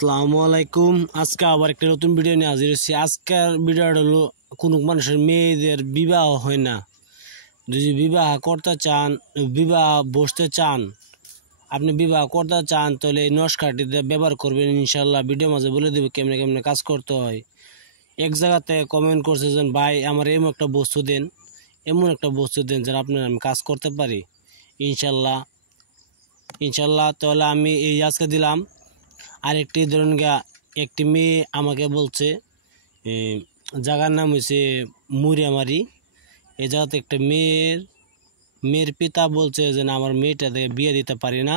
আসসালামু আলাইকুম। আজকে আবার একটা নতুন ভিডিও নিয়ে হাজির হচ্ছি। আজকের ভিডিওটা হলো কোনো মানুষের মেয়েদের বিবাহ হয় না, যদি বিবাহ করতে চান, বিবাহ বসতে চান, আপনি বিবাহ করতে চান তাহলে এই নস্কাটিতে ব্যবহার করবেন ইনশাল্লাহ। ভিডিও মাঝে বলে দেবে কেমনে কেমনে কাজ করতে হয়। এক জায়গাতে কমেন্ট করছে যে ভাই আমার এমন একটা বস্তু দেন, এমন একটা বস্তু দেন যেন আপনার আমি কাজ করতে পারি। ইনশাল্লাহ তাহলে আমি এই আজকে দিলাম। আরেকটি ধরুন একটি মেয়ে আমাকে বলছে, জায়গার নাম হয়েছে মুরিয়ামারি। এই জায়গাতে একটা মেয়ের পিতা বলছে যে না আমার মেয়েটাকে বিয়ে দিতে পারি না,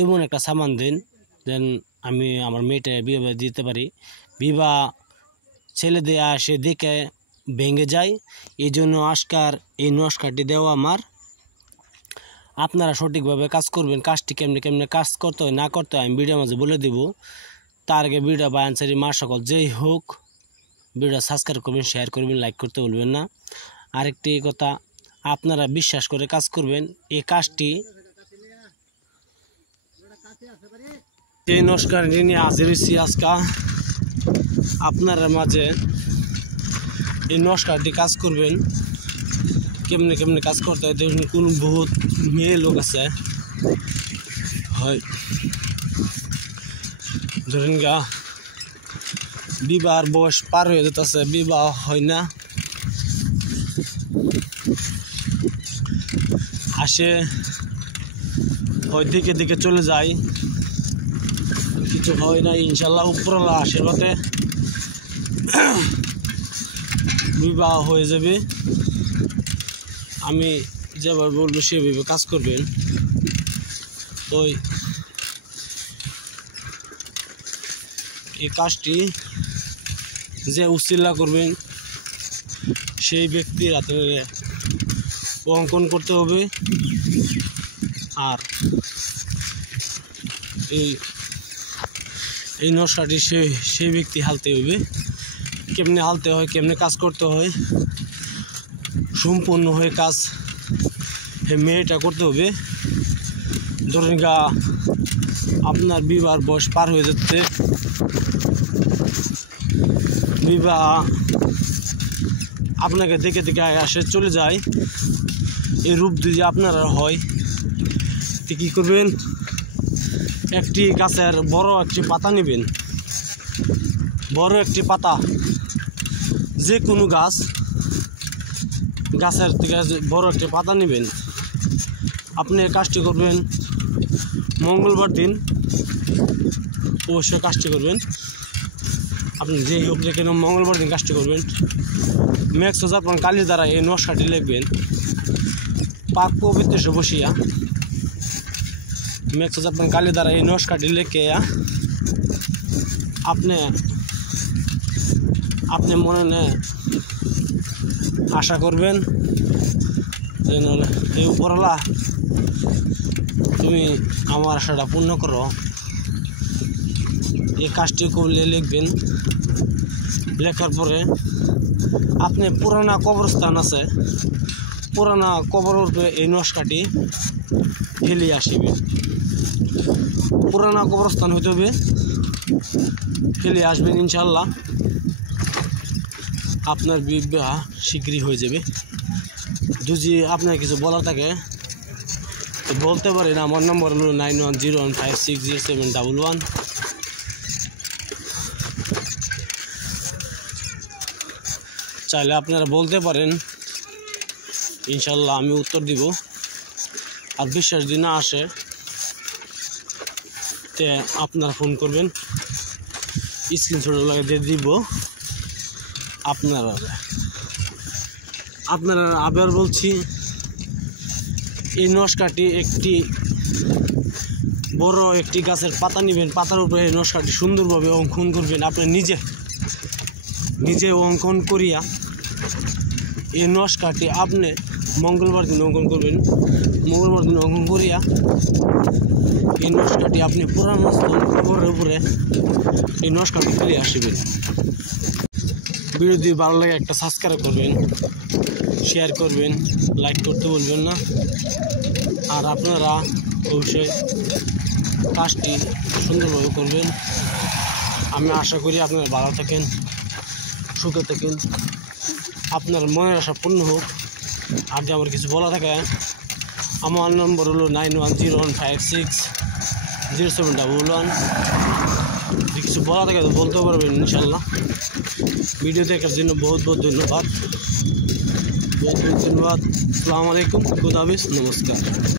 এমন একটা সামান দেন যেন আমি আমার মেয়েটা বিয়ে দিতে পারি। বিবাহ ছেলে দেয়া আসে দেখে ভেঙে যায়, এই জন্য আজকার এই নস্কারটি দেওয়া আমার। আপনারা সঠিকভাবে কাজ করবেন। কাজটি কেমনে কেমনে কাজ করতে হয় না করতে হয় আমি ভিডিওর মাঝে বলে দেব। তার আগে ভিডিও বা আনসারি মা সকল যেই হোক ভিডিও সাবস্ক্রাইব করবেন, শেয়ার করবেন, লাইক করতে বলবেন না। আরেকটি কথা, আপনারা বিশ্বাস করে কাজ করবেন। এই কাজটি এই নস্কারটি নিয়ে হাজির হয়েছি আজকে আপনারা মাঝে। এই নস্কারটি কাজ করবেন কেমনে কেমনে কাজ করতে হয়। দেখুন কোন বহুত মেয়ে লোক আছে হয়, ধরেন বিবাহের বয়স পার হয়ে যেতেছে, বিবাহ হয় না, আসে হয় দিকে দিকে চলে যায়, কিছু হয় না। ইনশাল্লাহ উপরওয়ালা আশীর্বাদে বিবাহ হয়ে যাবে। আমি যেভাবে বলবো সেভাবে কাজ করবেন। তো এই কাজটি যে উসিলা করবেন সেই ব্যক্তির হাতে অঙ্কন করতে হবে। আর এই নকশাটি সেই ব্যক্তি হালতে হবে। কেমনে হালতে হয়, কেমনে কাজ করতে হয়, সম্পূর্ণ হয়ে কাজ মেয়েটা করতে হবে। ধরেন আপনার বিবাহ বয়স পার হয়ে যাচ্ছে, বিবাহ আপনাকে দেখে দেখে আসে চলে যায়, এই রূপ যদি আপনারা হয় তো কী করবেন, একটি গাছের বড় একটি পাতা নেবেন, বড় একটি পাতা, যে কোনো গাছের থেকে বড় একটি পাতা নেবেন। আপনি কাজটি করবেন মঙ্গলবার দিন, অবশ্যই কাজটি করবেন। আপনি যেই হোক যে কেন মঙ্গলবার দিন কাজটি করবেন। ম্যাক্স যখন কালির দ্বারা এই নকশাটি লিখবেন, পাক পবিত্র বসিয়া ম্যাক্স যখন কালির দ্বারা এই নকশাটি লিখে আপনি মনে আশা করবেন যে এই উপরওয়ালা তুমি আমার আশাটা পূর্ণ করো। এই কাজটি করলে লিখবেন। লেখার পরে আপনি পুরানা কবরস্থান আছে, পুরানা কবর উপরে এই নকশাটি ফেলে আসিবে। পুরানা কবরস্থান হইতে হবে, ফেলে আসবেন। ইনশাল্লাহ আপনার বিবাহ শীঘ্রই হয়ে যাবে। যদি আপনার কিছু বলার থাকে তো বলতে পারেন। আমার নম্বর হলো 9101560711। চাইলে আপনারা বলতে পারেন, ইনশাল্লাহ আমি উত্তর দিব। আর বিশ্বাস যদি না আসে তে আপনারা ফোন করবেন, স্ক্রিনশট লাগে দিয়ে দিব। আপনারা আবার বলছি, এই নকশাটি একটি বড় একটি গাছের পাতা নেবেন, পাতার উপরে এই নকশাটি সুন্দরভাবে অঙ্কন করবেন। আপনি নিজে অঙ্কন করিয়া এই নকশাটি আপনি মঙ্গলবার দিন অঙ্কন করবেন। মঙ্গলবার দিন অঙ্কন করিয়া এই নকশাটি আপনি পুরানো কবরের উপরে এই নকশাটি ফেলে আসবেন। ভিডিও যদি ভালো লাগে একটা সাবস্ক্রাইব করবেন, শেয়ার করবেন, লাইক করতে বলবেন না। আর আপনারা অবশ্যই কাজটি সুন্দরভাবে করবেন। আমি আশা করি আপনারা ভালো থাকেন, সুখে থাকেন, আপনার মনের আশা পূর্ণ হোক। আর যে আমার কিছু বলা থাকে, আমার নম্বর হলো 9101560711। যদি কিছু বলা থাকে তো বলতে পারবেন ইনশাল্লাহ। ভিডিও দেখার জন্য বহুত বহুত ধন্যবাদ। আসসালামু আলাইকুম, খুদা হাফেজ, নমস্কার।